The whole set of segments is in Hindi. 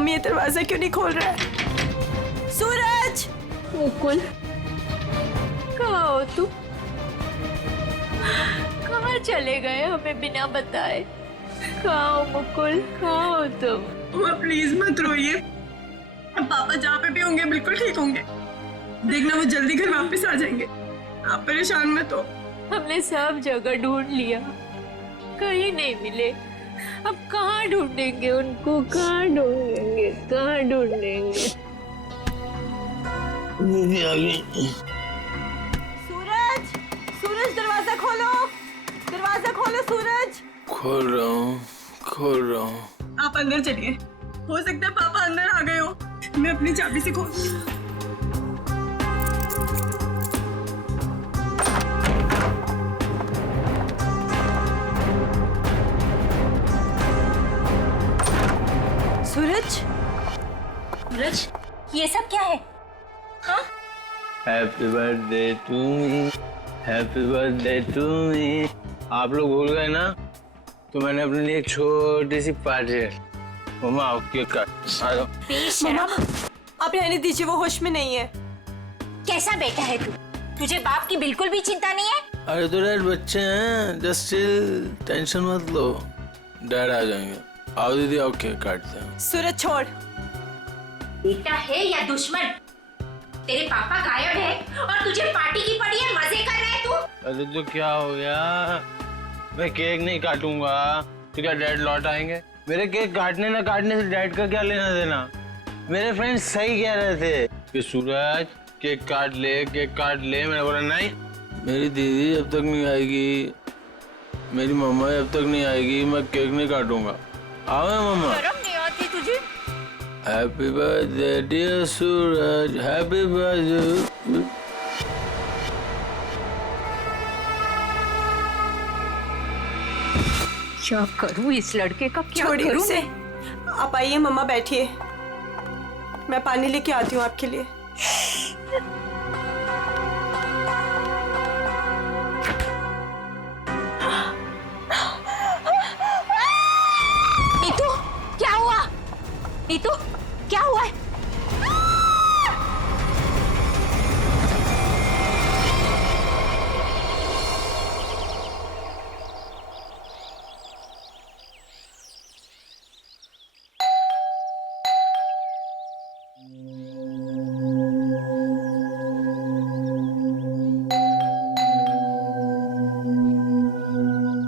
मॉम ये दरवाजा क्यों नहीं खोल रहा है? सूरज! मुकुल, कहाँ हो तुम? कहाँ चले गए हमें बिना बताए? कहाँ हो मुकुल, कहाँ हो तुम? माँ प्लीज मत रोइए, अब पापा जहाँ पे भी होंगे बिल्कुल ठीक होंगे। देखना वो जल्दी घर वापस आ जाएंगे, आप परेशान मत हो। हमने सब जगह ढूंढ लिया, कहीं नहीं मिले। अब कहाँ ढूंढेंगे उनको, कहाँ ढूंढेंगे, कहाँ ढूंढेंगे? सूरज! सूरज दरवाजा खोलो, दरवाजा खोलो सूरज! खोल रहा हूँ। आप अंदर चलिए, हो सकता है पापा अंदर आ गए हो। मैं अपनी चाबी से खोलती हूँ। सूरज! सूरज, ये सब क्या है? हाँ? Happy birthday to me, happy birthday to me. आप लोग भूल गए ना, तो मैंने अपने लिए एक छोटी सी पार्टी है। मम्मा आओ केक काट। आ जाओ। बेशरम, आप रहने दीजिए, वो होश में नहीं है। कैसा बेटा है तू? तुझे बाप की बिल्कुल भी चिंता नहीं है? अरे तो डैड बच्चे हैं, जस्ट चिल, टेंशन मत लो, डैड आ जाएंगे। आओ दीदी आओ केक काटते हैं। सूरज छोड़। बेटा है या दुश्मन? तेरे पापा गायब है और तुझे पार्टी की पड़ी है, मजे कर रहा है तू? अरे तो क्या हो गया, मैं केक नहीं काटूंगा तो क्या डैड लौट आएंगे? मेरे केक काटने ना काटने से डैड का क्या लेना देना? मेरे फ्रेंड्स सही कह रहे थे कि सूरज केक काट ले, केक काट ले। मैंने बोला नहीं, मेरी दीदी जब तक नहीं आएगी, मेरी मम्मा जब तक नहीं आएगी, मैं केक नहीं काटूंगा। आओ मम्मा। शर्म नहीं आती तुझे? हैप्पी बर्थडे डियर सूरज, हैप्पी बर्थडे। क्या करूं इस लड़के का, क्या छोड़िए करूं उसे। मैं? आप आइए मम्मा, बैठिए, मैं पानी लेके आती हूँ आपके लिए। नीतू, क्या हुआ? नीतू, क्या हुआ है?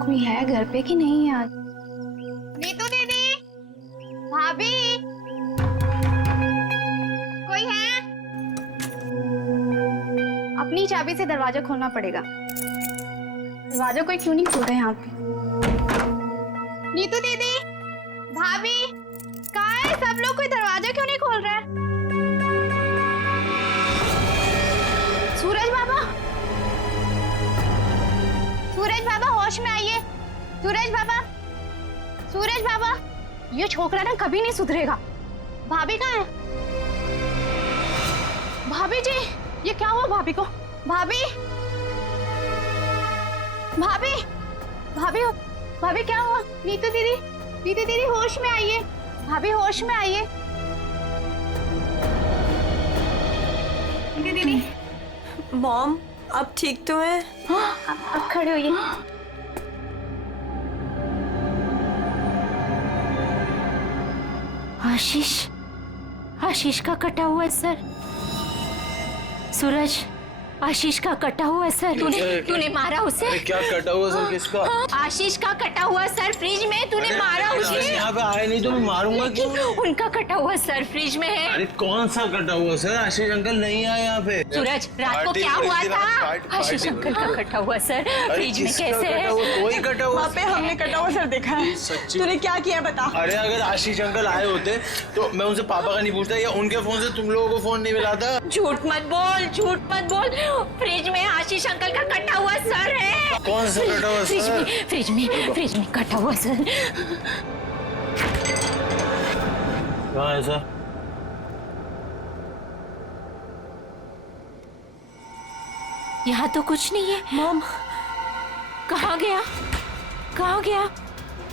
कोई है घर पे कि नहीं आज? नीतू दीदी, भाभी, कोई है? अपनी चाबी से दरवाजा खोलना पड़ेगा। दरवाजा कोई क्यों नहीं खोल रहा है यहाँ पे? नीतू दीदी, भाभी, कहाँ है सब लोग? कोई दरवाजा क्यों नहीं खोल रहा है? सूरज बाबा, सूरज बाबा होश में आइए। सूरज बाबा, सूरज बाबा, ये छोकरा ना कभी नहीं सुधरेगा। भाभी कहाँ है? भाभी जी, ये क्या हुआ भाभी को? भाभी, भाभी, भाभी, भाभी क्या हुआ? नीतू दीदी, नीतू दीदी होश में आइए। भाभी होश में आइए। नीतू दीदी, मॉम आप ठीक तो हैं? अब खड़े होइए। आशीष, आशीष का कटा हुआ सर। सूरज, आशीष का कटा हुआ सर। तूने मारा उसे? अरे क्या कटा हुआ सर किसका? आशीष का कटा हुआ सर फ्रिज में, तूने मारा उसे? यहाँ पे आए नहीं तो मैं मारूंगा क्यों? उनका कटा हुआ सर फ्रिज में है। अरे कौन सा कटा हुआ सर? आशीष अंकल नहीं आए यहाँ पे। सूरज, रात को क्या हुआ था? आशीष अंकल का कटा हुआ सर फ्रिज में कैसे है? कोई कटा हुआ? वहाँ पे हमने कटा हुआ सर देखा है। सच्ची? तूने क्या किया बता? अरे अगर आशीष अंकल आए होते तो मैं उनसे पापा का नहीं पूछता या उनके फोन से तुम लोगों को फोन नहीं मिलाता। झूठ मत बोल, झूठ मत बोल। फ्रिज में आशीष अंकल का कटा हुआ सर है। कौन सा कटा हुआ सर? फ्रिज में कटा हुआ सर। कहाँ है सर? यहाँ तो कुछ नहीं है। मॉम कहाँ गया? कहाँ गया?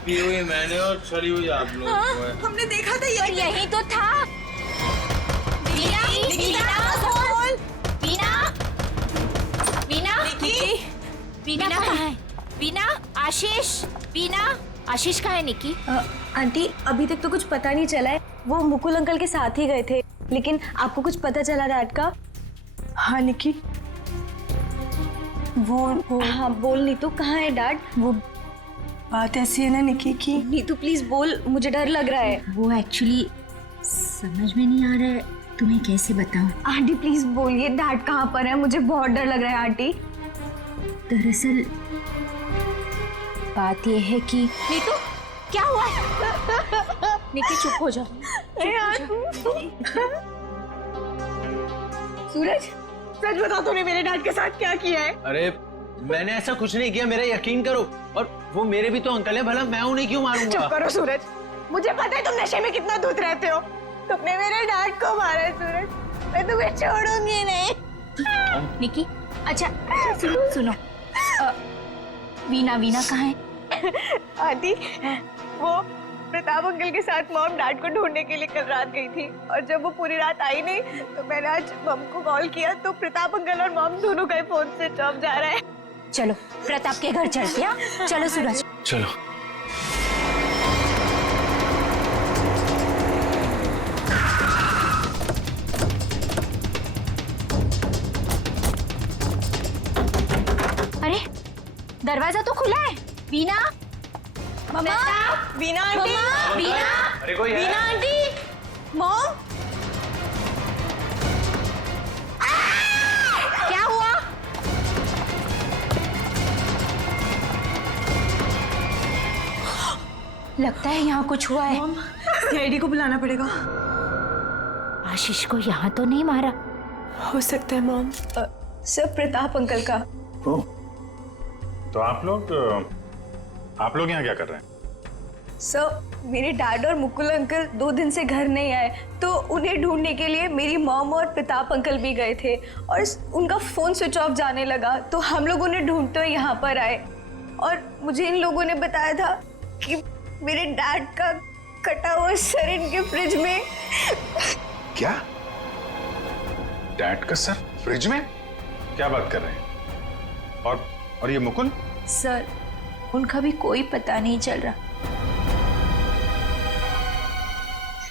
की हुई मैंने और छड़ी हुई आप लोग को है। हमने देखा था और ये। यही तो था। वीना, वीना, वीना, वीना कहाँ है? वीना, आशीष, वीना, आशीष कहाँ है निकी? आंटी अभी तक तो कुछ पता नहीं चला है। वो मुकुल अंकल के साथ ही गए थे, लेकिन आपको कुछ पता चला डैड का? हाँ निकी, वो हाँ बोल नीतू, कहाँ है डैड? वो बात ऐसी है ना निकी की। नीतू प्लीज बोल, मुझे डर लग रहा है। वो एक्चुअली समझ में नहीं आ रहा है, तुम्हें कैसे बताऊं। आंटी प्लीज बोलिए डैड कहाँ पर है, मुझे बहुत डर लग रहा है आंटी। दरअसल बात यह है कि नीतू, क्या हुआ? निकी चुप हो जा। सूरज, सच बता तूने मेरे डैड के साथ क्या किया है? अरे मैंने ऐसा कुछ नहीं किया, मेरा यकीन करो। और वो मेरे भी तो अंकल है, भला मैं उन्हें क्यों मारूंगा? चुप करो सूरज, मुझे पता है तुम नशे में कितना धुत रहते हो। तुमने मेरे डैड को मारा है सूरज, मैं तुम्हें छोड़ूंगी नहीं। निकी, अच्छा सुनो, वीना कहाँ है? आंटी, वो प्रताप अंकल के साथ मॉम डैड को ढूंढने के लिए कल रात गई थी, और जब वो पूरी रात आई नहीं तो मैंने आज मॉम को कॉल किया तो प्रताप अंकल और मॉम दोनों का फोन स्विच ऑफ जा रहा है। चलो प्रताप के घर चलते हैं। चलो सूरज। चलो। अरे दरवाजा तो खुला है। वीना, मम्मा, वीना आंटी, वीना, अरे कोई है? वीना आंटी, मॉम, क्या हुआ? लगता है यहाँ कुछ हुआ है। सीआईडी को बुलाना पड़ेगा। आशीष को यहाँ तो नहीं मारा? हो सकता है मॉम। सर प्रताप अंकल का। ओह, तो आप लोग यहाँ क्या कर रहे हैं? सर मेरे डैड और मुकुल अंकल 2 दिन से घर नहीं आए, तो उन्हें ढूंढने के लिए मेरी मॉम और प्रताप अंकल भी गए थे, और उनका फोन स्विच ऑफ जाने लगा, तो हम लोग उन्हें ढूंढते हुए यहाँ पर आए। और मुझे इन लोगों ने बताया था कि मेरे डैड का कटा हुआ सर इनके फ्रिज में। क्या? डैड का सर फ्रिज में? क्या बात कर रहे हैं? और ये मुकुल? सर उनका भी कोई पता नहीं चल रहा।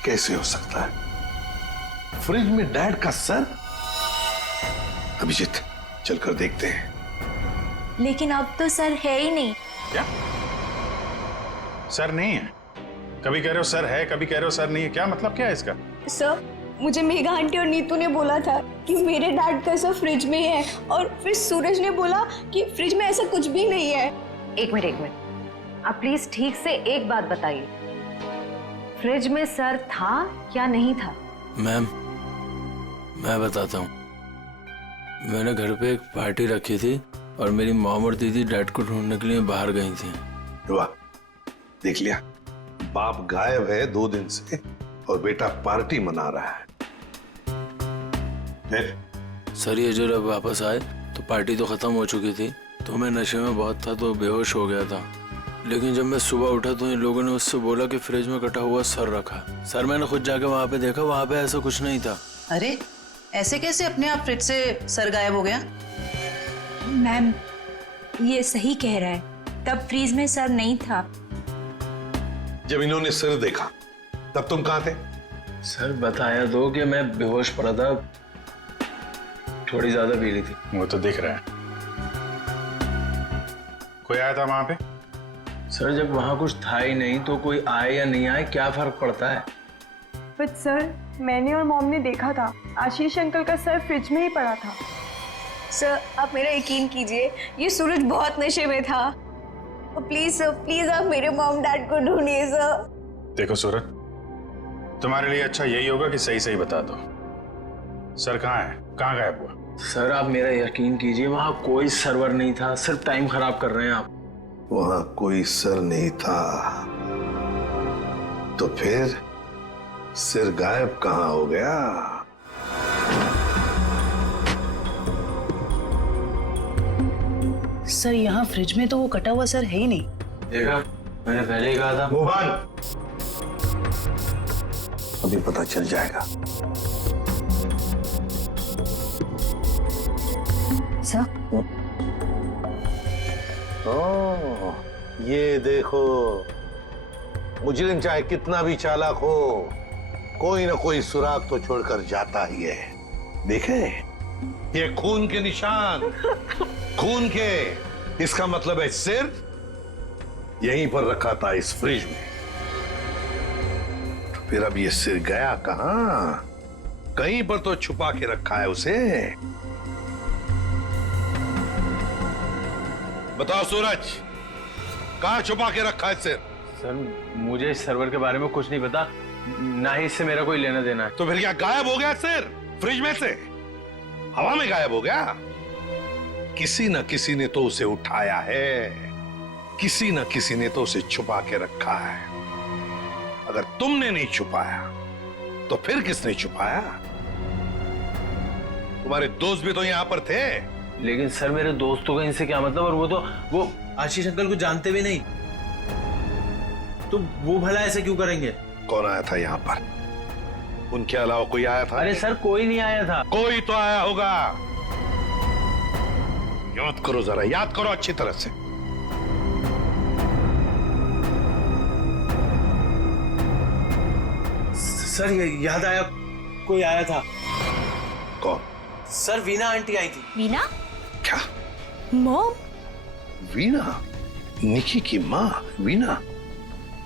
कैसे हो सकता है? फ्रिज में डैड का सर? अभिजीत, चलकर देखते हैं। लेकिन अब तो सर है ही नहीं। क्या सर नहीं है? कभी कह रहे हो सर है, कभी कह रहे हो सर नहीं है, क्या मतलब क्या है इसका? सर मुझे मेघा आंटी और नीतू ने बोला था कि मेरे डैड का सर फ्रिज में है, और फिर सूरज ने बोला कि फ्रिज में ऐसा कुछ भी नहीं है। एक मिनट, आप प्लीज ठीक से एक बात बताइए, फ्रिज में सर था या नहीं था? मैम, मैं बताता हूँ। मैंने घर पे एक पार्टी रखी थी और मेरी मॉम और दीदी डैड को ढूंढने के लिए बाहर गई थी। वाह, देख लिया, बाप गायब है 2 दिन से और बेटा पार्टी मना रहा है। सर ये जब वापस आए तो पार्टी तो खत्म हो चुकी थी, तो मैं नशे में बहुत था तो बेहोश हो गया था। लेकिन जब मैं सुबह उठा तो इन लोगों ने उससे बोला कि फ्रिज में कटा हुआ सर रखा। सर मैंने खुद जाके वहाँ पे देखा, वहाँ पे ऐसा कुछ नहीं था। अरे ऐसे कैसे अपने आप फ्रिज से सर गायब हो गया? मैम ये सही कह रहा है, तब फ्रीज में सर नहीं था। जब इन्होंने सर देखा तब तुम कहाँ थे? सर बताया दो कि मैं बेहोश पड़ा था, थोड़ी ज्यादा पी ली थी। वो तो दिख रहा है। कोई आया था वहां पे? सर जब वहाँ कुछ था ही नहीं तो कोई आए या नहीं आए क्या फर्क पड़ता है? बट सर, मैंने और मॉम ने देखा था आशीष अंकल का सर फ्रिज में ही पड़ा था। सर आप मेरा यकीन कीजिए, ये सूरज बहुत नशे में था। प्लीज सर, प्लीज आप मेरे मॉम डैड को ढूंढिए सर। देखो सूरज, तुम्हारे लिए अच्छा यही होगा कि सही सही बता दो, सर कहाँ है, कहाँ गायब हुआ? सर आप मेरा यकीन कीजिए, वहाँ कोई सर्वर नहीं था, सिर्फ टाइम खराब कर रहे हैं आप। वहां कोई सर नहीं था तो फिर सिर गायब कहाँ हो गया? सर यहाँ फ्रिज में तो वो कटा हुआ सर है ही नहीं। देखा, मैंने पहले ही कहा था। मोहन, अभी पता चल जाएगा। सर ओह, ये देखो, मुजरिम चाहे कितना भी चालाक हो, कोई ना कोई सुराग तो छोड़कर जाता ही है। देखे, ये खून के निशान, खून के। इसका मतलब है सिर यहीं पर रखा था इस फ्रिज में। तो फिर अब ये सिर गया कहां? कहीं पर तो छुपा के रखा है उसे। बताओ सूरज, कहां छुपा के रखा है सिर? सर मुझे इस सर्वर के बारे में कुछ नहीं पता, ना ही इससे मेरा कोई लेना देना है। तो फिर क्या गायब हो गया सिर फ्रिज में से? हवा में गायब हो गया? किसी न किसी ने तो उसे उठाया है, किसी न किसी ने तो उसे छुपा के रखा है। अगर तुमने नहीं छुपाया तो फिर किसने छुपाया? तुम्हारे दोस्त भी तो यहां पर थे। लेकिन सर मेरे दोस्तों का इनसे क्या मतलब? और वो आशीष अंकल को जानते भी नहीं, तो वो भला ऐसे क्यों करेंगे? कौन आया था यहाँ पर? उनके अलावा कोई आया था? अरे सर कोई नहीं आया था। कोई तो आया होगा। याद करो जरा, याद करो अच्छी तरह से। सर याद आया, कोई आया था। कौन? सर वीना आंटी आई थी। वीना? क्या? मॉम? वीना? निकी की माँ वीना?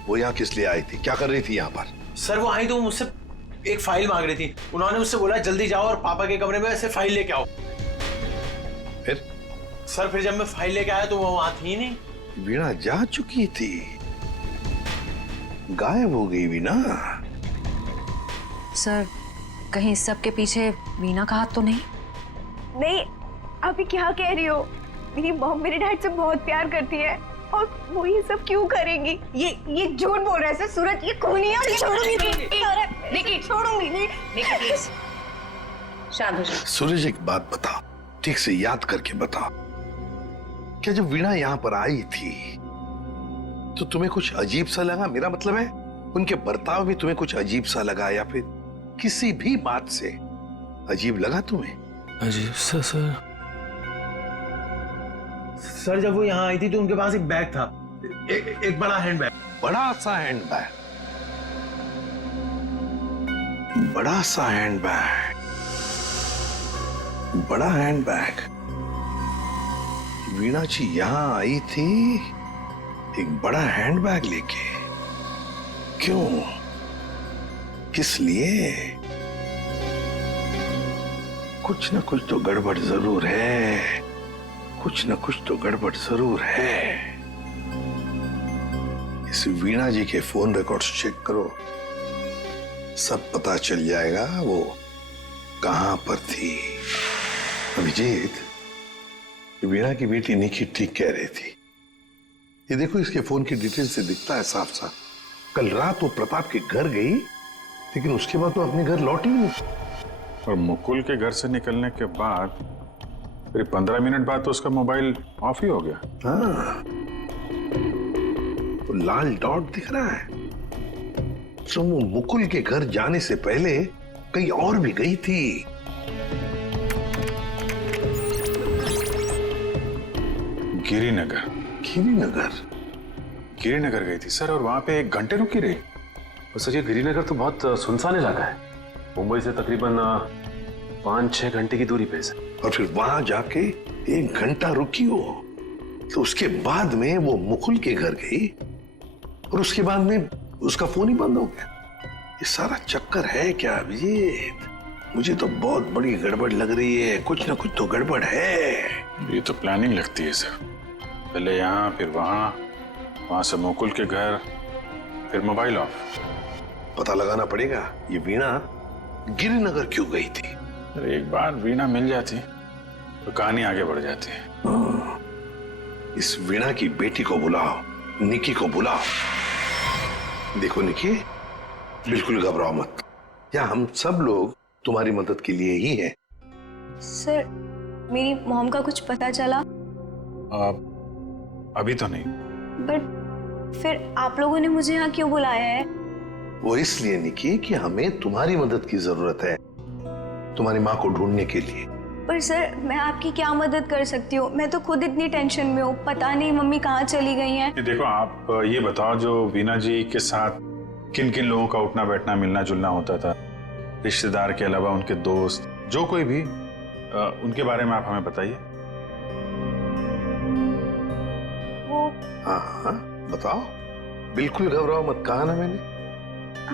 वो यहाँ किस लिए आई थी? क्या कर रही थी यहाँ पर? सर वो आई तो मुझसे एक फाइल मांग रही थी। उन्होंने मुझसे बोला जल्दी जाओ और पापा के कमरे में ऐसे फाइल लेके आओ। फिर? सर फिर जब मैं फाइल लेके आया तो वो वहां थी नहीं। वीणा जा चुकी थी, गायब हो गई वीणा। सर, कहीं इस सब के पीछे वीना का हाथ तो नहीं? नहीं, अभी क्या कह रही हो? मेरी मॉम मेरे डैड से बहुत प्यार करती है और वो ये सब क्यों करेंगी? ये झूठ बोल रहा है सर। सूरज ये खूनी है और ये छोड़ूंगी नहीं। निकी छोड़ूंगी नहीं। निकी प्लीज शांत हो जाओ। सूरज एक बात बताओ, ठीक से याद करके बताओ, क्या जब वीणा यहाँ पर आई थी तो तुम्हें कुछ अजीब सा लगा? मेरा मतलब है उनके बर्ताव भी तुम्हें कुछ अजीब सा लगा, या फिर किसी भी बात से अजीब लगा तुम्हें? अजीब सा सर जब वो यहाँ आई थी तो उनके पास एक बैग था, एक बड़ा हैंड बैग। बड़ा सा हैंड बैग? बड़ा सा हैंड बैग? बड़ा हैंड बैग? वीणा जी यहां आई थी एक बड़ा हैंड बैग लेके? क्यों? किस लिए? कुछ ना कुछ तो गड़बड़ जरूर है, कुछ ना कुछ तो गड़बड़ जरूर है। इस वीणा जी के फोन रिकॉर्ड्स चेक करो, सब पता चल जाएगा वो कहां पर थी। अभिजीत, वीणा की बेटी निकी ठीक कह रही थी। ये देखो, इसके फोन की डिटेल से दिखता है साफ साफ, कल रात वो प्रताप के घर गई लेकिन उसके बाद तो अपने घर लौटी नहीं। और मुकुल के घर से निकलने के बाद फिर 15 मिनट बाद तो उसका मोबाइल ऑफ ही हो गया। हाँ, तो लाल डॉट दिख रहा है, तो वो मुकुल के घर जाने से पहले कहीं और भी गई थी। गिरिनगर। गिरिनगर? गिरिनगर गई थी सर, और वहां पे 1 घंटे रुकी रही। और सर ये गिरिनगर तो बहुत सुनसान इलाका है, मुंबई से तकरीबन 5-6 घंटे की दूरी पे है। और फिर वहां जाके 1 घंटा रुकी हो, तो उसके बाद में वो मुकुल के घर गई और उसके बाद में उसका फोन ही बंद हो गया। ये सारा चक्कर है क्या अभिजीत? मुझे तो बहुत बड़ी गड़बड़ लग रही है, कुछ ना कुछ तो गड़बड़ है। ये तो प्लानिंग लगती है सर, पहले यहाँ फिर वहां से मुकुल के घर, फिर मोबाइल ऑफ। पता लगाना पड़ेगा ये वीणा गिरिनगर क्यों गई थी। अरे एक बार वीणा मिल जाती तो कहानी आगे बढ़ जाती है। इस वीणा की बेटी को बुलाओ, निकी को बुलाओ। देखो निकी, बिल्कुल घबराओ मत, यहाँ हम सब लोग तुम्हारी मदद के लिए ही हैं। सर, मेरी मॉम का कुछ पता चला? अभी तो नहीं। बट फिर आप लोगों ने मुझे यहाँ क्यों बुलाया है? वो इसलिए निकी कि हमें तुम्हारी मदद की जरूरत है, तुम्हारी माँ को ढूंढने के लिए। पर सर मैं आपकी क्या मदद कर सकती हूँ? मैं तो खुद इतनी टेंशन में हूँ, पता नहीं मम्मी कहाँ चली गई हैं। ये देखो, आप ये बताओ, जो वीना जी के साथ किन किन लोगों का उठना बैठना मिलना जुलना होता था, रिश्तेदार के अलावा उनके दोस्त, जो कोई भी, उनके बारे में आप हमें बताइए। वो हाँ हाँ बताओ, बिल्कुल घबराओ मत, कहा ना मैंने।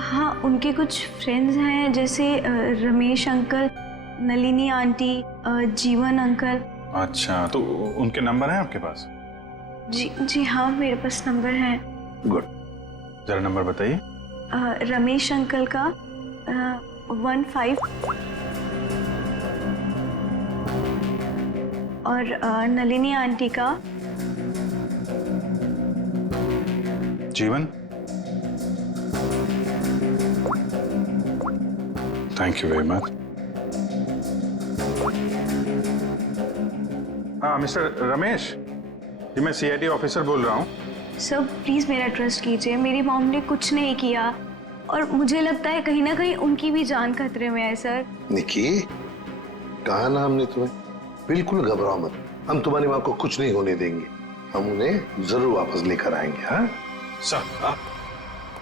हाँ, उनके कुछ फ्रेंड्स हैं, जैसे रमेश अंकल, नलिनी आंटी, जीवन अंकल। अच्छा, तो उनके नंबर हैं आपके पास? जी हाँ, मेरे पास नंबर है। गुड, जरा नंबर बताइए। रमेश अंकल का 15 और नलिनी आंटी का जीवन। Thank you very much. हाँ मिस्टर रमेश जी, मैं सीआईडी ऑफिसर बोल रहा हूँ। सर प्लीज मेरा ट्रस्ट कीजिए, मेरी मॉम ने कुछ नहीं किया और मुझे लगता है कहीं ना कहीं उनकी भी जान खतरे में है। सर निकी, कहा ना हमने तुम्हें, बिल्कुल घबराओ मत, हम तुम्हारी माँ को कुछ नहीं होने देंगे, हम उन्हें जरूर वापस लेकर आएंगे। हाँ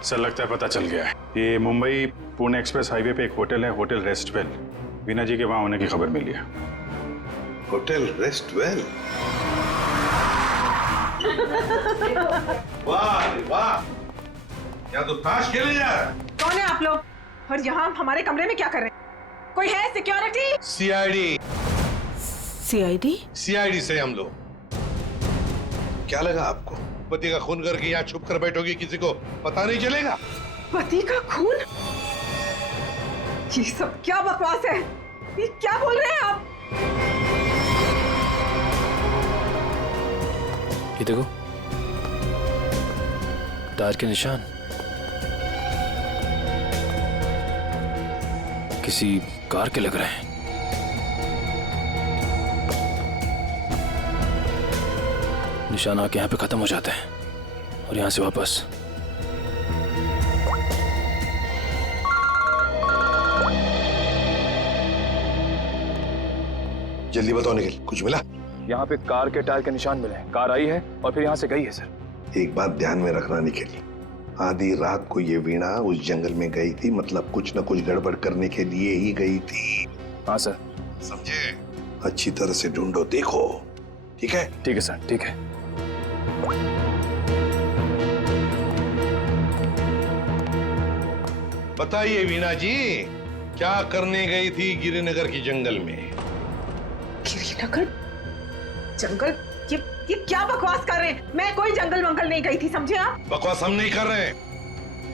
सर लगता है पता चल गया है। ये मुंबई पुणे एक्सप्रेस हाईवे पे एक होटल है, होटल रेस्टवेल। वीना जी के वहां होने की खबर मिली है। होटल रेस्टवेल? वाह वाह, क्या तो ताश खेले जा रहा है। कौन है आप लोग और यहाँ हमारे कमरे में क्या कर रहे हैं? कोई है सिक्योरिटी? सीआईडी। सीआईडी? सीआईडी से हम लोग। क्या लगा आपको, पति का खून करके यहाँ छुप कर बैठोगे, किसी को पता नहीं चलेगा? पति का खून? ये सब क्या बकवास है? ये क्या बोल रहे हैं आप? ये देखो, टायर के निशान किसी कार के लग रहे हैं। निशान आके यहाँ पे खत्म हो जाते हैं और यहाँ से वापस। जल्दी बताओ निखिल, कुछ मिला? यहाँ पे कार के टायर के निशान मिले हैं, कार आई है और फिर यहाँ से गई है सर। एक बात ध्यान में रखना निखिल, आधी रात को ये वीणा उस जंगल में गई थी, मतलब कुछ न कुछ गड़बड़ करने के लिए ही गई थी। हाँ सर। समझे? अच्छी तरह से ढूंढो, देखो। ठीक है? ठीक है सर, ठीक है। बताइए वीणा जी, क्या करने गई थी गिरिनगर की जंगल में? गिरिनगर जंगल? ये क्या बकवास कर रहे हैं? मैं कोई जंगल वंगल नहीं गई थी, समझे आप? बकवास हम नहीं कर रहे हैं,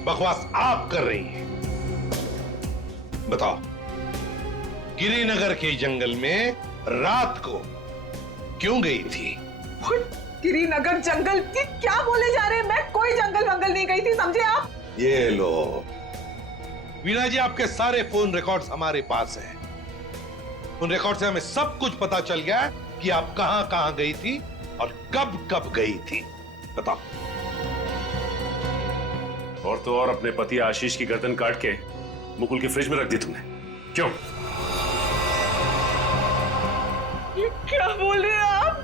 बकवास आप कर रही हैं। बताओ, गिरिनगर के जंगल में रात को क्यों गई थी? गिरिनगर जंगल? ये क्या बोले जा रहे हैं? मैं कोई जंगल वंगल नहीं गई थी, समझे आप? ये लो वीणा जी, आपके सारे फोन रिकॉर्ड्स हमारे पास हैं। उन रिकॉर्ड से हमें सब कुछ पता चल गया है कि आप कहां कहां गई थी और कब कब गई थी। बताओ। और तो और अपने पति आशीष की गर्दन काट के मुकुल की फ्रिज में रख दी तुमने, क्यों? ये क्या बोल रहे हैं आप?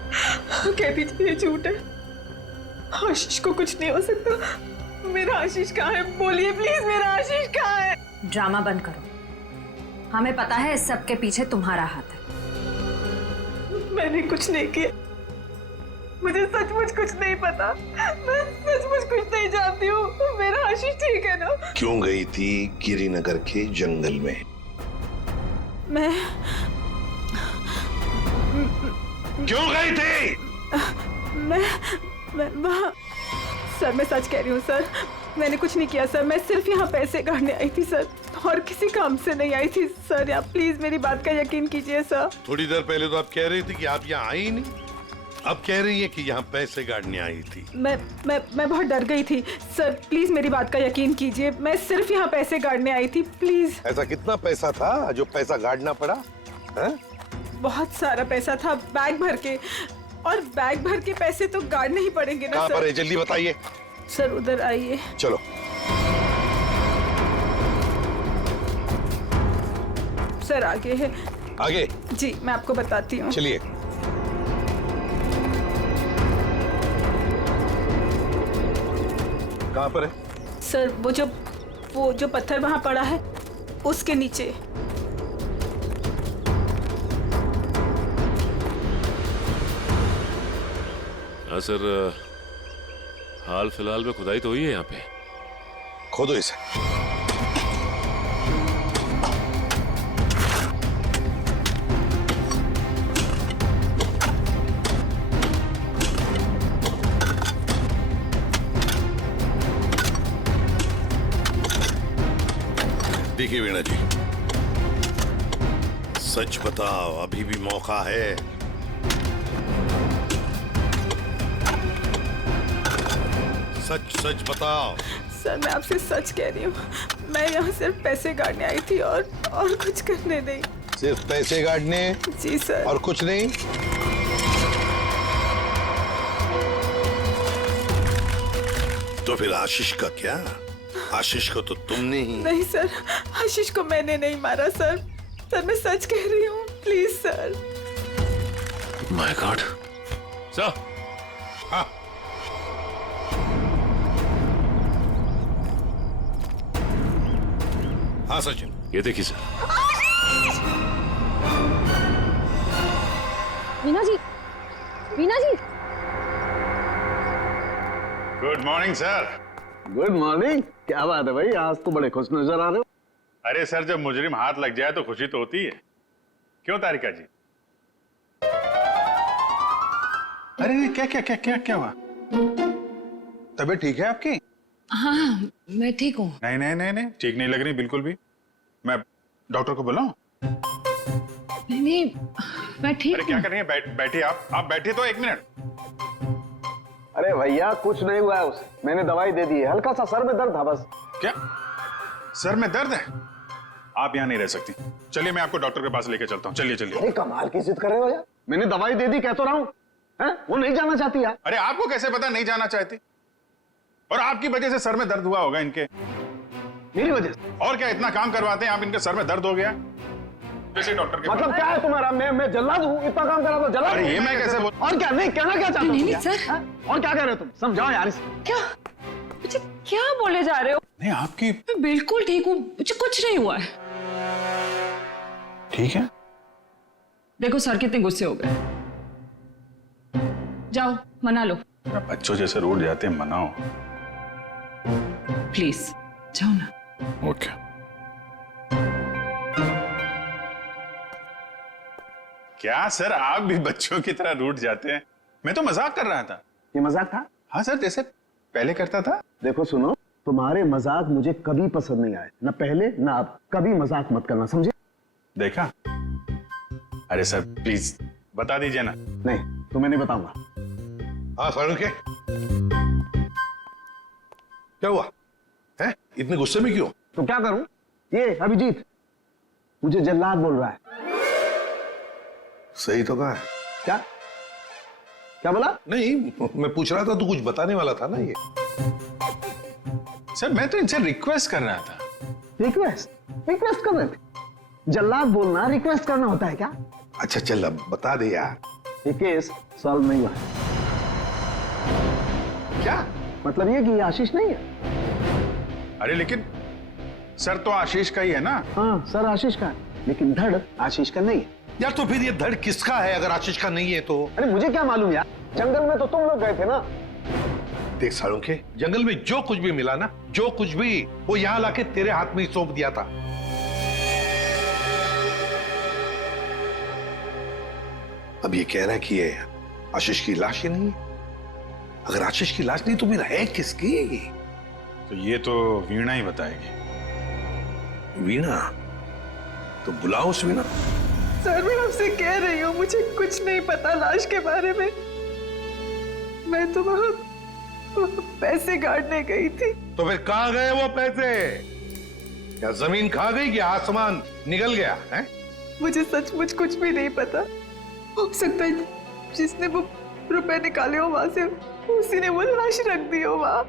कह दीजिए ये झूठ है, आशीष को कुछ नहीं हो सकता। मेरा आशीष कहाँ है? बोलिए प्लीज, मेरा आशीष कहाँ है? ड्रामा बंद करो, हमें पता है इस सब के पीछे तुम्हारा हाथ है। मैंने कुछ नहीं किया, मुझे सचमुच कुछ नहीं पता, मैं सचमुच कुछ नहीं जानती हूँ। मेरा आशीष ठीक है ना? क्यों गई थी गिरिनगर के जंगल में? मैं क्यों गई थी? मैं वहाँ, सर मैं सच कह रही हूँ सर, मैंने कुछ नहीं किया सर, मैं सिर्फ यहाँ पैसे काटने आई थी सर, और किसी काम से नहीं आई थी सर। आप प्लीज मेरी बात का यकीन कीजिए सर। थोड़ी देर पहले तो आप कह रही थी कि आप यहाँ आई नहीं, अब कह रही है कि यहाँ पैसे काटने आई थी। मैं बहुत डर गई थी सर, प्लीज मेरी बात का यकीन कीजिए, मैं सिर्फ यहाँ पैसे काटने आई थी, प्लीज। ऐसा कितना पैसा था जो पैसा गाड़ना पड़ा? है? बहुत सारा पैसा था, बैग भर के, और बैग भर के पैसे तो गाड़ने ही पड़ेंगे ना कहाँ सर। पर है? जल्दी बताइए, सर उधर आइए। चलो। सर आगे है। आगे? जी मैं आपको बताती हूँ। चलिए। कहाँ पर है? सर वो जो पत्थर वहाँ पड़ा है उसके नीचे। हाँ सर, हाल फिलहाल में खुदाई तो हुई है यहाँ पे। खोदो इसे। देखिए वीणा जी, सच बताओ, अभी भी मौका है। सच सच बताओ। सर मैं आपसे सच कह रही हूँ, मैं यहाँ सिर्फ पैसे गाड़ने आई थी और कुछ करने नहीं। सिर्फ पैसे गाड़ने? जी सर। और कुछ नहीं? तो फिर आशीष का क्या? आशीष को तो तुमने ही। नहीं सर, आशीष को मैंने नहीं मारा सर। सर मैं सच कह रही हूँ, please sir. My god. Sir. हाँ। हाँ सचिन, ये देखिए sir. Veena ji, Veena ji. Good morning sir. Good morning. क्या बात है भाई, आज तो बड़े खुश नजर आ रहे हो। अरे सर, जब मुजरिम हाथ लग जाए तो खुशी तो होती है, क्यों तारिका जी? अरे नहीं, क्या क्या क्या क्या क्या हुआ? तबीयत ठीक है आपकी? हाँ मैं ठीक हूँ। नहीं नहीं नहीं नहीं, ठीक नहीं लग रही बिल्कुल भी। मैं डॉक्टर को बुलाऊं? नहीं मैं ठीक। अरे क्या कर रही हैं? बैठिए आप बैठिए तो 1 मिनट। अरे भैया कुछ नहीं हुआ है उसे, मैंने दवाई दे दी है, हल्का सा सर में दर्द था बस। क्या सर में दर्द है? आप यहाँ नहीं रह सकती, चलिए मैं आपको डॉक्टर के पास लेके चलता हूँ। चलिए चलिए। अरे कमाल की जिद कर रहे हो यार, मैंने दवाई दे दी, कह तो रहा हूँ। वो नहीं जाना चाहती यार। अरे आपको कैसे पता नहीं जाना चाहती? और आपकी वजह से सर में दर्द हुआ होगा इनके। मेरी वजह से? और क्या, इतना काम करवाते हैं आप, इनके सर में दर्द हो गया। जैसे डॉक्टर के मतलब क्या है तुम्हारा? मैं जल्लाद हूँ? इतना काम करा तो जल्लाद? अरे ये मैं कैसे बोल? और क्या? नहीं कहना क्या चाहते हो? नहीं सर। और क्या कह रहे हो तुम? समझाओ यार इसे। क्या मुझे क्या बोले जा रहे हो? नहीं आपकी। मैं बिल्कुल ठीक हूँ, मुझे कुछ नहीं हुआ है। ठीक है। देखो सर कितने गुस्से हो गए। जाओ मना लो। बच्चों जैसे रूठ जाते हैं, मनाओ प्लीज, जाओ ना। ओके। क्या सर, आप भी बच्चों की तरह रूठ जाते हैं? मैं तो मजाक कर रहा था। ये मजाक था? हाँ सर, जैसे पहले करता था। देखो सुनो, तुम्हारे मजाक मुझे कभी पसंद नहीं आए, ना पहले ना अब। कभी मजाक मत करना, समझे? देखा? अरे सर प्लीज बता दीजिए ना। नहीं, तुम्हें नहीं बताऊंगा। हाँ फारूक, क्या हुआ है? इतने गुस्से में क्यों? तो क्या करूं? ये अभिजीत मुझे जल्लाद बोल रहा है। सही तो कहा है। क्या क्या बोला? नहीं, मैं पूछ रहा था, तू कुछ बताने वाला था ना। ये सर मैं तो इनसे रिक्वेस्ट कर रहा था। रिक्वेस्ट कर रहे थे? जल्लाद बोलना रिक्वेस्ट करना होता है क्या? अच्छा चल अब बता दे यार। ये केस सॉल्व नहीं हुआ। क्या मतलब ये कि ये आशीष नहीं है। अरे लेकिन सर तो आशीष का ही है ना। हाँ सर आशीष का है, लेकिन धड़ आशीष का नहीं है। यार तो फिर ये धड़ किसका है अगर आशीष का नहीं है तो? अरे मुझे क्या मालूम यार, जंगल में तो तुम लोग गए थे ना। देख साळुंखे, जंगल में जो कुछ भी मिला ना, जो कुछ भी, वो यहाँ लाके तेरे हाथ में ही सौंप दिया था। अब ये कह रहा है कि ये आशीष की लाश ही नहीं है। अगर आशीष की लाश नहीं तो फिर है किसकी? तो ये तो वीणा ही बताएगी। वीणा? तो बुलाओ उस वीणा। सर मैं आपसे कह रही हूँ, मुझे कुछ नहीं पता लाश के बारे में। मैं तो वहाँ पैसे गाड़ने गई थी। तो फिर कहाँ गए वो पैसे? क्या जमीन खा गई कि आसमान निगल गया है? मुझे सचमुच कुछ भी नहीं पता। हो सकता है जिसने वो रुपए निकाले हो वहां से, उसी ने वो लाश रख दी हो वहां।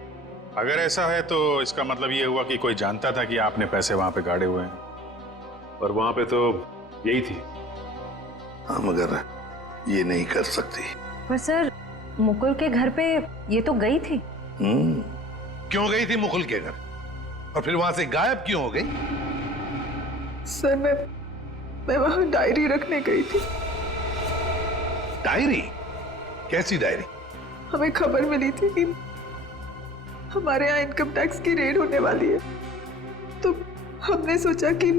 अगर ऐसा है तो इसका मतलब ये हुआ कि कोई जानता था कि आपने पैसे वहां पे गाड़े हुए हैं, और वहां पे तो यही थी। हाँ, मगर ये नहीं कर सकती। पर सर मुकुल के घर पे ये तो गई थी। क्यों गई थी मुकुल के घर, और फिर वहां से गायब क्यों हो गई? सर मैं वहां डायरी रखने गई थी। डायरी? कैसी डायरी? हमें खबर मिली थी कि हमारे यहाँ इनकम टैक्स की रेड होने वाली है, तो हमने सोचा कि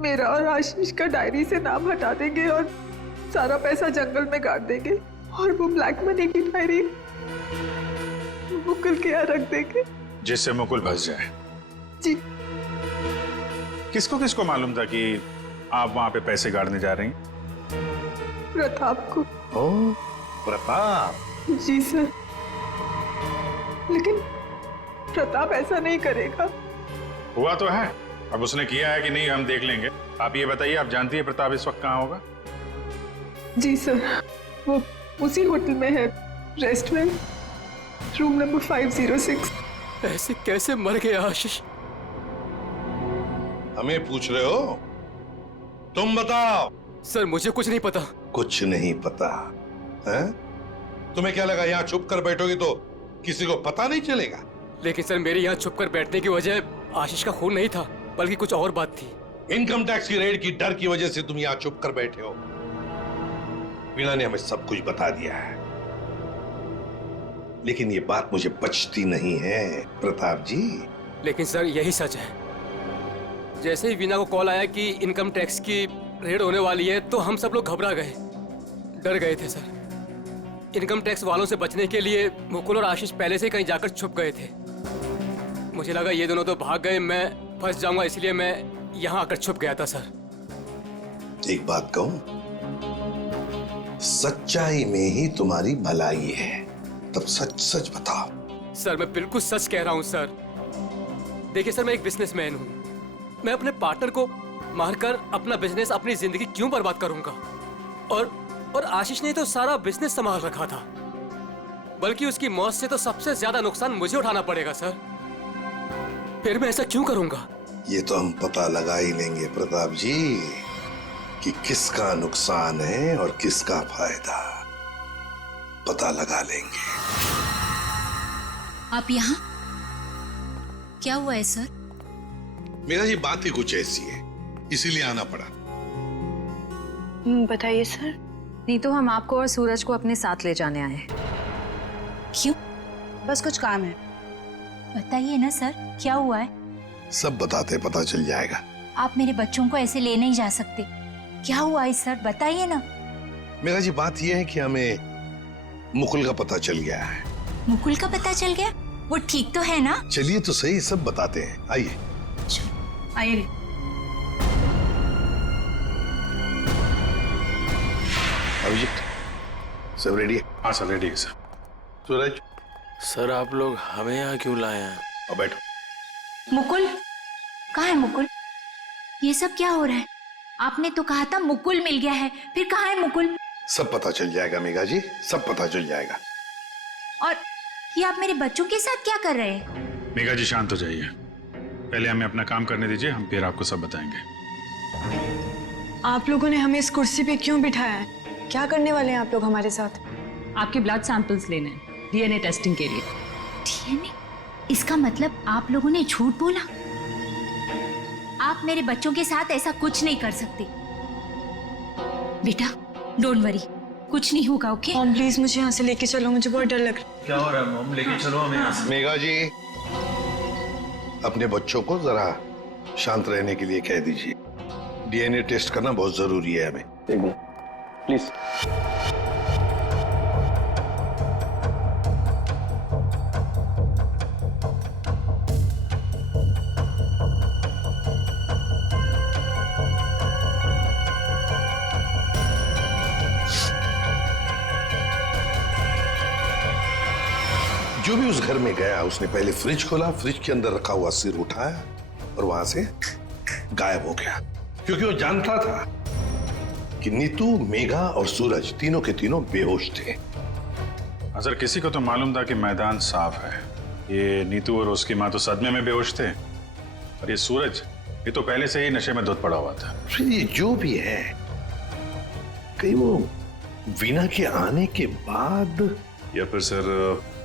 मेरा और आशीष का डायरी से नाम हटा देंगे और सारा पैसा जंगल में गाड़ देंगे, और वो ब्लैक मनी की डायरी मुकुल के यहाँ रख देंगे, जिससे मुकुल फंस जाए। जी। किसको किसको मालूम था कि आप वहां पे पैसे गाड़ने जा रही हैं? प्रताप को। ओ, प्रताप? जी सर, लेकिन प्रताप ऐसा नहीं करेगा। हुआ तो है, अब उसने किया है कि नहीं हम देख लेंगे। आप ये बताइए, आप जानती है प्रताप इस वक्त कहाँ होगा? जी सर, वो उसी होटल में है, रेस्टोरेंट, रूम नंबर 506। ऐसे कैसे मर गया आशीष? हमें पूछ रहे हो? तुम बताओ। सर मुझे कुछ नहीं पता। कुछ नहीं पता है? तुम्हें क्या लगा यहाँ छुप कर बैठोगी तो किसी को पता नहीं चलेगा? लेकिन सर मेरे यहाँ छुप कर बैठने की वजह आशीष का खून नहीं था, बल्कि कुछ और बात थी। इनकम टैक्स की रेड की डर की वजह से तुम यहाँ छुप कर बैठे हो। वीणा ने हमें सब कुछ बता दिया है, लेकिन ये बात मुझे पचती नहीं है प्रताप जी। लेकिन सर यही सच है। जैसे ही वीणा को कॉल आया कि इनकम टैक्स की रेड होने वाली है, तो हम सब लोग घबरा गए, डर गए थे सर। इनकम टैक्स वालों से बचने के लिए मुकुल और आशीष पहले से कहीं जाकर छुप गए थे। मुझे लगा ये दोनों तो भाग गए, मैं फंस जाऊंगा, इसलिए मैं यहाँ आकर छुप गया था सर। एक बात कहूं, सच्चाई में ही तुम्हारी भलाई है, तब सच सच बताओ। सर मैं बिल्कुल सच कह रहा हूँ सर। देखिए सर, मैं एक बिजनेसमैन हूँ। मैं अपने पार्टनर को मारकर अपना बिजनेस, अपनी जिंदगी क्यों बर्बाद करूंगा? और आशीष ने तो सारा बिजनेस संभाल रखा था, बल्कि उसकी मौत से तो सबसे ज्यादा नुकसान मुझे उठाना पड़ेगा सर। फिर मैं ऐसा क्यों करूंगा? ये तो हम पता लगा ही लेंगे प्रताप जी कि किसका नुकसान है और किसका फायदा, पता लगा लेंगे। आप यहाँ? क्या हुआ है सर? मेरा ये बात ही कुछ ऐसी है, इसीलिए आना पड़ा। बताइए सर। नहीं तो हम आपको और सूरज को अपने साथ ले जाने आए हैं। क्यों? बस कुछ काम है। बताइए ना सर, क्या हुआ है? सब बताते पता चल जाएगा। आप मेरे बच्चों को ऐसे ले नहीं जा सकते। क्या हुआ है सर, बताइए ना। मेरा जी बात यह है कि हमें मुकुल का पता चल गया है। मुकुल का पता चल गया? वो ठीक तो है ना? चलिए तो सही, सब बताते हैं, आइए। आइए। अभिजीत, सब रेडी है? हाँ सर, रेडी है सर। सूरज। सर आप लोग हमें यहाँ क्यों लाए हैं? अब बैठो। मुकुल कहाँ है? मुकुल, ये सब क्या हो रहा है? आपने तो कहा था मुकुल मिल गया है, फिर कहाँ है मुकुल? सब पता चल जाएगा मेघा जी, सब पता चल जाएगा। और ये आप मेरे बच्चों के साथ क्या कर रहे हैं? मेघा जी शांत हो जाइए, पहले हमें अपना काम करने दीजिए, हम फिर आपको सब बताएंगे। आप लोगों ने हमें इस कुर्सी पे क्यों बिठाया है? क्या करने वाले हैं आप लोग हमारे साथ? आपके ब्लड सैंपल्स लेने हैं डीएनए टेस्टिंग के लिए। डीएनए? इसका मतलब आप लोगों ने झूठ बोला? आप मेरे बच्चों के साथ ऐसा कुछ नहीं कर सकते। बेटा डोंट वरी, कुछ नहीं होगा, ओके? मॉम प्लीज मुझे यहाँ से लेके चलो, मुझे बहुत डर लग रहा है। क्या हो रहा है मॉम? लेके चलो हमें यहाँ से। मेघा जी, अपने बच्चों को जरा शांत रहने के लिए कह दीजिए। डीएनए टेस्ट करना बहुत जरूरी है हमें। प्लीज। जो भी उस घर में गया उसने पहले फ्रिज खोला, फ्रिज के अंदर रखा हुआ सिर उठाया और वहां से गायब हो गया, क्योंकि वो जानता था कि नीतू, मेघा और सूरज तीनों के तीनों बेहोश थे। सर किसी को तो मालूम था कि मैदान साफ है, ये नीतू और उसकी माँ तो सदमे में बेहोश थे, और ये सूरज, ये तो पहले से ही नशे में धुत पड़ा हुआ था। फिर ये जो भी है, कहीं वो वीना के आने के बाद, या फिर सर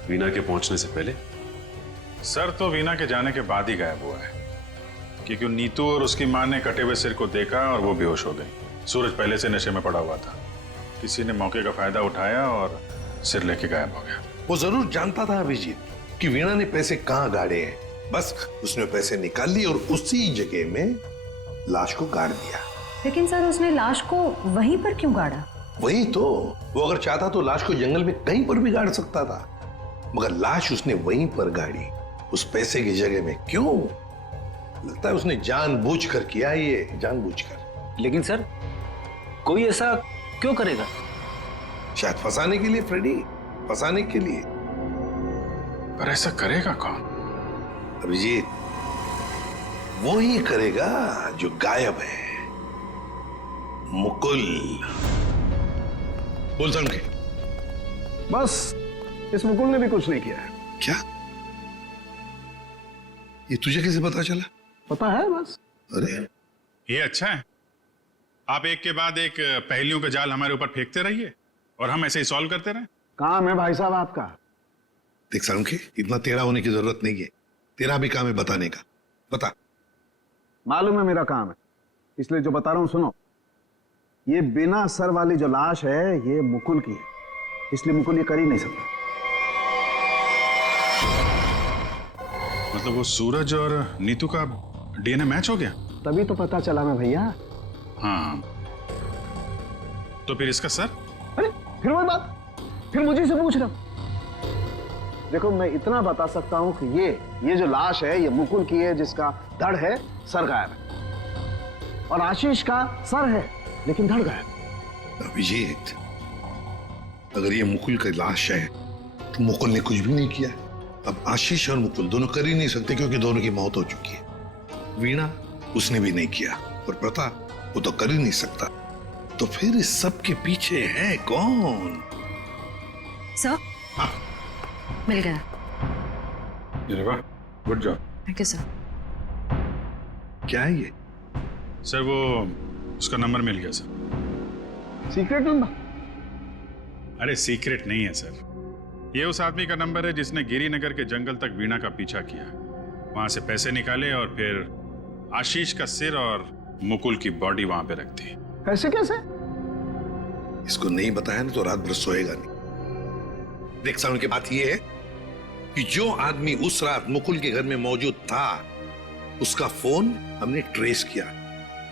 वीना के पहुंचने से पहले? सर तो वीना के जाने के बाद ही गायब हुआ है, क्योंकि नीतू और उसकी माँ ने कटे हुए सिर को देखा और वो बेहोश हो गई। सूरज पहले से नशे में पड़ा हुआ था, किसी ने मौके का फायदा उठाया और सिर लेके गायब हो गया। वो जरूर जानता था अभिजीत कि वीणा ने पैसे कहाँ गाड़े हैं, बस उसने पैसे निकाल लिए और उसी जगह में लाश को गाड़ दिया। लेकिन सर उसने लाश को वहीं पर क्यों गाड़ा? वही तो, वो अगर चाहता तो लाश को जंगल में कहीं पर भी गाड़ सकता था, मगर लाश उसने वहीं पर गाड़ी, उस पैसे की जगह में। क्यों? लगता है उसने जानबूझकर किया, ये जानबूझकर। लेकिन सर कोई ऐसा क्यों करेगा? शायद फंसाने के लिए फ्रेडी, फंसाने के लिए। पर ऐसा करेगा कौन? अभिजीत, वो ही करेगा जो गायब है, मुकुल। बोल समझे? बस इस मुकुल ने भी कुछ नहीं किया है। क्या? ये तुझे कैसे पता चला? पता है बस। अरे ये अच्छा है, आप एक के बाद एक पहेलियों का जाल हमारे ऊपर फेंकते रहिए और हम ऐसे ही सॉल्व करते रहे। काम है भाई साहब आपका। देख सालुंखे, इतना टेढ़ा होने की जरूरत नहीं है, तेरा भी काम है बताने का। बता। मालूम है मेरा काम है, इसलिए जो बता रहा हूं सुनो। ये बिना सर वाली जो लाश है ये मुकुल की है, इसलिए मुकुल ये कर ही नहीं सकता। मतलब वो सूरज और नीतू का डीएनए मैच हो गया? तभी तो पता चला मैं भैया। हाँ, तो फिर इसका सर? अरे फिर वही बात, फिर मुझे से पूछ रहा। देखो मैं इतना बता सकता हूं कि ये जो लाश है ये मुकुल की है, जिसका धड़ है, सर गायब है, और आशीष का सर है लेकिन धड़ गायब। अभिजीत, अगर ये मुकुल की लाश है तो मुकुल ने कुछ भी नहीं किया। अब आशीष और मुकुल दोनों कर ही नहीं सकते, क्योंकि दोनों की मौत हो चुकी है। वीणा, उसने भी नहीं किया, और प्रताप, वो तो कर ही नहीं सकता। तो फिर इस सब के पीछे है कौन? सर, मिल गया। अरे वाह, good job. Thank you sir. क्या है ये? सर वो उसका नंबर मिल गया सर। Secret number? अरे सीक्रेट नहीं है सर, ये उस आदमी का नंबर है जिसने गिरिनगर के जंगल तक वीणा का पीछा किया, वहां से पैसे निकाले और फिर आशीष का सिर और मुकुल की बॉडी वहां पे रख दी। कैसे कैसे? इसको नहीं बताया ना तो रात भर सोएगा नहीं। देख साउंड की बात यह है कि जो आदमी उस रात मुकुल के घर में मौजूद था, उसका फोन हमने ट्रेस किया,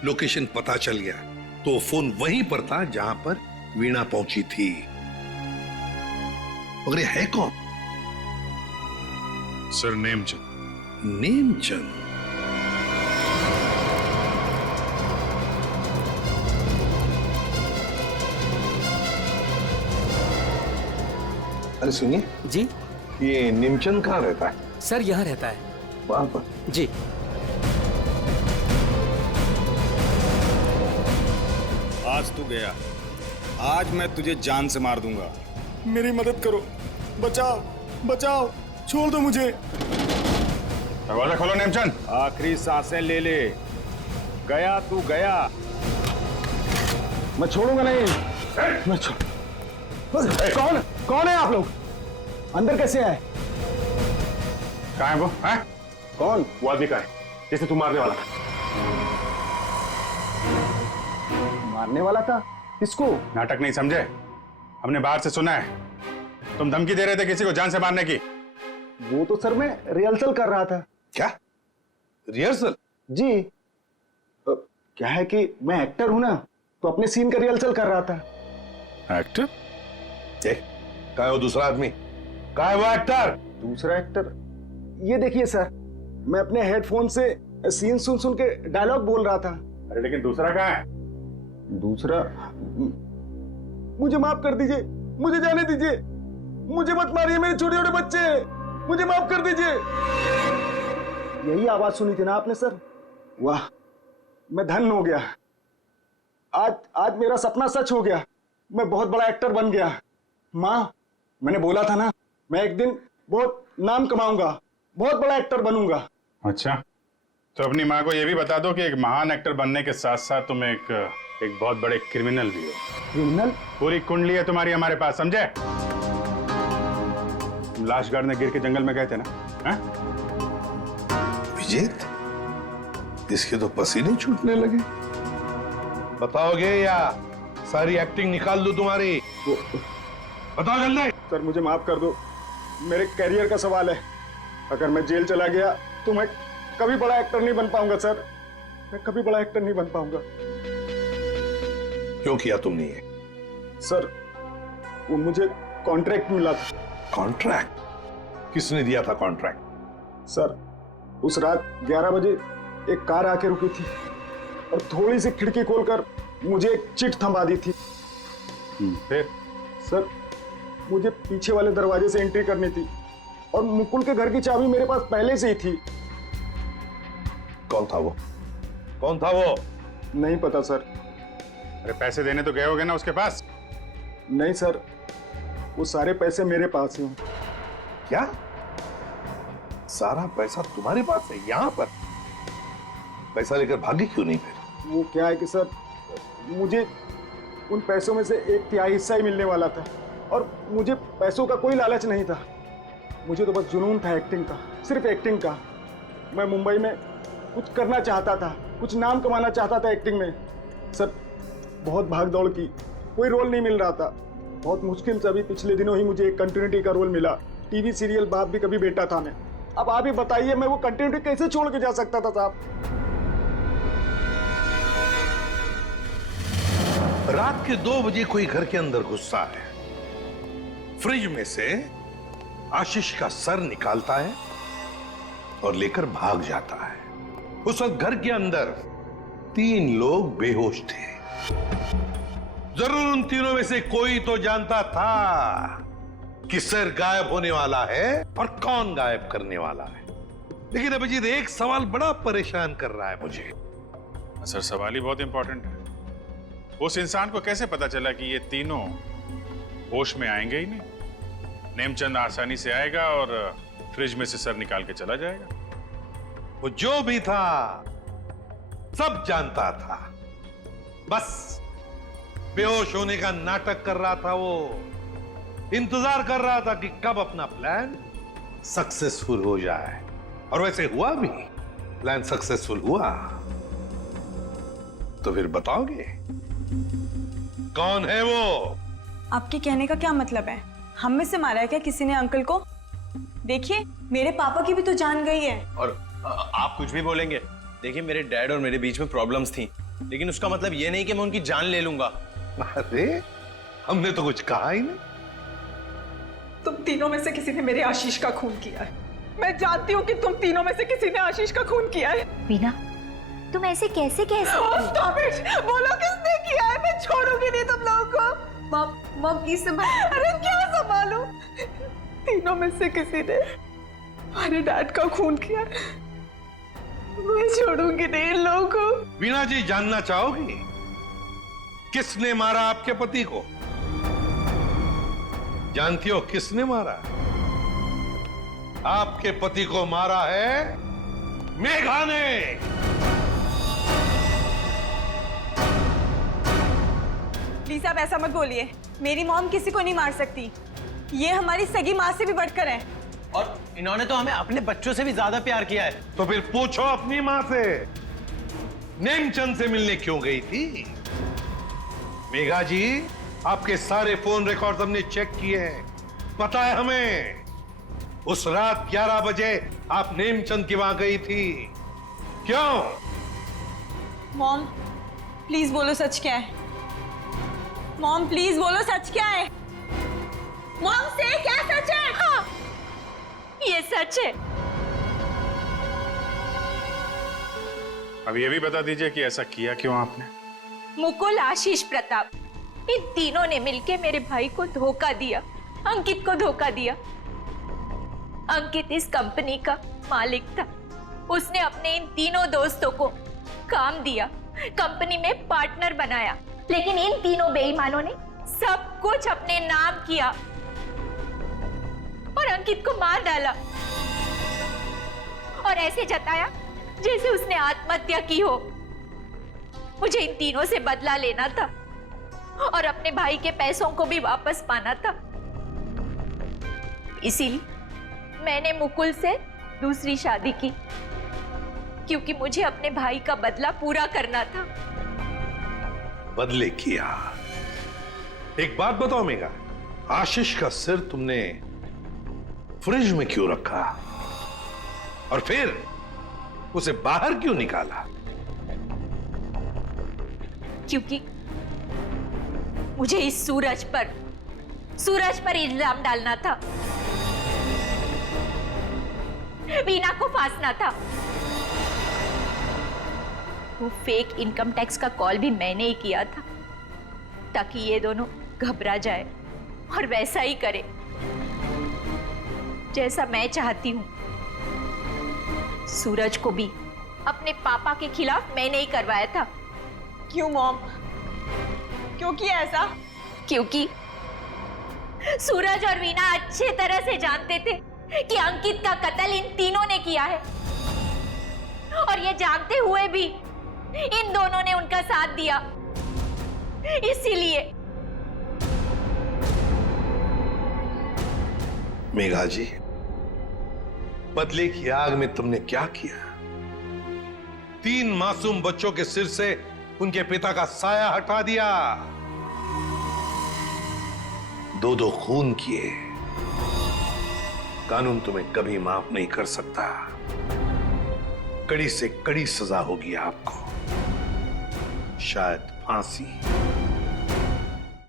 लोकेशन पता चल गया, तो वो फोन वहीं पर था जहां पर वीणा पहुंची थी। मगर ये है कौन? सर नेमचंद। नेमचंद? अरे सुनिए जी, ये नेमचंद कहाँ रहता है? सर यहाँ रहता है। वहां पर? जी। आज तू गया, आज मैं तुझे जान से मार दूंगा। मेरी मदद करो, बचाओ बचाओ, छोड़ दो मुझे। दरवाजा खोलो नेमचंद। आखिरी सांसें ले ले, गया तू गया। मैं छोड़ूंगा नहीं। मैं कौन है आप लोग? अंदर कैसे आए? कहाँ है वो? है? कौन? वो आदमी का है जिसे तू मारने वाला था। मारने वाला था? किसको? नाटक नहीं समझे, हमने बाहर से सुना है तुम धमकी दे रहे थे किसी को जान से मारने की। वो तो सर मैं रिहर्सल कर रहा था। क्या रिहर्सल? जी, क्या है कि मैं एक्टर हूं ना, तो अपने सीन का रिहर्सल कर रहा था। एक्टर? कहाँ है वो दूसरा आदमी? कहाँ है वो एक्टर? दूसरा एक्टर? ये देखिए सर, मैं अपने हेडफोन से सीन सुन सुन के डायलॉग बोल रहा था। अरे लेकिन दूसरा कहाँ है? दूसरा? मुझे माफ कर दीजिए, मुझे जाने दीजिए, मुझे मत मारिए, मेरे छोटे छोटे बच्चे हैं, मुझे माफ कर दीजिए। यही आवाज सुनी थी ना आपने सर? वाह, मैं धन्य हो गया। आज मेरा सपना सच हो गया, मैं बहुत बड़ा एक्टर बन गया। माँ, मैंने बोला था ना, मैं एक दिन बहुत नाम कमाऊंगा, बहुत बड़ा एक्टर बनूंगा। अच्छा, तो अपनी माँ को ये भी बता दो कि एक महान एक्टर बनने के साथ साथ तुम एक बहुत बड़े क्रिमिनल भी हो। क्रिमिनल? पूरी कुंडली है तुम्हारी हमारे पास, समझे? तुम लाश गाड़ने गिर के जंगल में गए थे ना? हाँ? विजेत, इसके तो पसीने छूटने लगे। बताओगे या सारी एक्टिंग निकाल दूं तुम्हारी? बताओ जल्दी। सर मुझे माफ कर दो, मेरे करियर का सवाल है। अगर मैं जेल चला गया तो मैं कभी बड़ा एक्टर नहीं बन पाऊंगा सर, मैं कभी बड़ा एक्टर नहीं बन पाऊंगा। क्यों किया तुमने ये? सर वो मुझे कॉन्ट्रैक्ट मिला था। कॉन्ट्रैक्ट? किसने दिया था कॉन्ट्रैक्ट? सर उस रात 11 बजे एक कार आके रुकी थी और थोड़ी सी खिड़की खोलकर मुझे एक चिट थमा दी थी। फिर? सर मुझे पीछे वाले दरवाजे से एंट्री करनी थी और मुकुल के घर की चाबी मेरे पास पहले से ही थी। कौन था वो? कौन था वो? नहीं पता सर। अरे पैसे देने तो गए होगे ना उसके पास? नहीं सर, वो सारे पैसे मेरे पास हैं। क्या? सारा पैसा तुम्हारे पास है? यहाँ पर पैसा लेकर भागी क्यों नहीं फिर? वो क्या है कि सर मुझे उन पैसों में से 1/3 हिस्सा ही मिलने वाला था और मुझे पैसों का कोई लालच नहीं था। मुझे तो बस जुनून था एक्टिंग का, सिर्फ एक्टिंग का। मैं मुंबई में कुछ करना चाहता था, कुछ नाम कमाना चाहता था एक्टिंग में। सर बहुत भाग दौड़ की, कोई रोल नहीं मिल रहा था। बहुत मुश्किल से अभी पिछले दिनों ही मुझे एक कंटिन्यूटी का रोल मिला, टीवी सीरियल बाप भी कभी बेटा था में। अब आप ही बताइए मैं वो कंटिन्यूटी कैसे छोड़ के जा सकता था साहब? रात के 2 बजे कोई घर के अंदर घुसता है, फ्रिज में से आशीष का सर निकालता है और लेकर भाग जाता है। उस वक्त घर के अंदर 3 लोग बेहोश थे। जरूर उन तीनों में से कोई तो जानता था कि सर गायब होने वाला है और कौन गायब करने वाला है। लेकिन अभिजीत एक सवाल बड़ा परेशान कर रहा है मुझे। सर सवाल ही बहुत इंपॉर्टेंट है। उस इंसान को कैसे पता चला कि ये तीनों होश में आएंगे ही नहीं? नेमचंद आसानी से आएगा और फ्रिज में से सर निकाल के चला जाएगा। वो जो भी था सब जानता था, बस बेहोश होने का नाटक कर रहा था। वो इंतजार कर रहा था कि कब अपना प्लान सक्सेसफुल हो जाए, और वैसे हुआ भी। प्लान सक्सेसफुल हुआ। तो फिर बताओगे कौन है वो? आपके कहने का क्या मतलब है? हम में से मारा है क्या किसी ने अंकल को? देखिए मेरे पापा की भी तो जान गई है। और आप कुछ भी बोलेंगे? देखिए मेरे डैड और मेरे बीच में प्रॉब्लम्स थी, लेकिन उसका मतलब ये नहीं कि मैं उनकी जान ले लूंगा। अरे हमने तो कुछ कहा ही नहीं। तुम तीनों में से किसी ने मेरे आशीष का खून किया है। मैं जानती हूँ कि तुम तीनों में से किसी ने आशीष का खून किया है। वीना, तुम ऐसे कैसे कह सकती हो? बोलो किसने किया है? मैं छोड़ूंगी नहीं तुम लोगों को। मॉम प्लीज संभाल। अरे क्या संभालूं? तीनों में से किसी ने हमारे डैड का खून किया है। मैं छोड़ूंगी नहीं इन लोगों को। वीना जी, जानना चाहोगी किसने मारा आपके पति को? जानती हो किसने मारा? आपके पति को मारा है मेघा ने। प्लीज आप ऐसा मत बोलिए। मेरी मॉम किसी को नहीं मार सकती। ये हमारी सगी माँ से भी बढ़कर है। और इन्होंने तो हमें अपने बच्चों से भी ज्यादा प्यार किया है। तो फिर पूछो अपनी माँ से, नेमचंद से मिलने क्यों गई थी? मेघा जी, आपके सारे फोन रिकॉर्ड्स हमने चेक किए हैं। पता है हमें उस रात 11 बजे आप नेमचंद की वहां गई थी। क्यों? मॉम प्लीज बोलो सच क्या है? मॉम प्लीज बोलो सच क्या है? मॉम से क्या सच है? हाँ, ये सच है। अब ये भी बता दीजिए कि ऐसा किया क्यों आपने? मुकुल, आशीष, प्रताप, इन तीनों ने मिलकर मेरे भाई को धोखा दिया, अंकित को धोखा दिया। अंकित इस कंपनी का मालिक था। उसने अपने इन तीनों दोस्तों को काम दिया, कंपनी में पार्टनर बनाया, लेकिन इन तीनों बेईमानों ने सब कुछ अपने नाम किया और और अंकित को मार डाला और ऐसे जताया जैसे उसने आत्महत्या की हो। मुझे इन तीनों से बदला लेना था और अपने भाई के पैसों को भी वापस पाना था। इसीलिए मैंने मुकुल से दूसरी शादी की, क्योंकि मुझे अपने भाई का बदला पूरा करना था। बदले किया। एक बात बताओ मेघा, आशीष का सिर तुमने फ्रिज में क्यों रखा और फिर उसे बाहर क्यों निकाला? क्योंकि मुझे इस सूरज पर इल्जाम डालना था, वीना को फांसना था। वो फेक इनकम टैक्स का कॉल भी मैंने ही किया था ताकि ये दोनों घबरा जाए और वैसा ही करे जैसा मैं चाहती हूं। सूरज को भी अपने पापा के खिलाफ मैंने ही करवाया था। क्यों मॉम, क्यों किया ऐसा? क्योंकि सूरज और वीना अच्छे तरह से जानते थे कि अंकित का कत्ल इन तीनों ने किया है, और ये जानते हुए भी इन दोनों ने उनका साथ दिया। इसीलिए मेघा जी, बदले की आग में तुमने क्या किया? 3 मासूम बच्चों के सिर से उनके पिता का साया हटा दिया, 2 खून किए। कानून तुम्हें कभी माफ नहीं कर सकता। कड़ी से कड़ी सजा होगी आपको, शायद फांसी।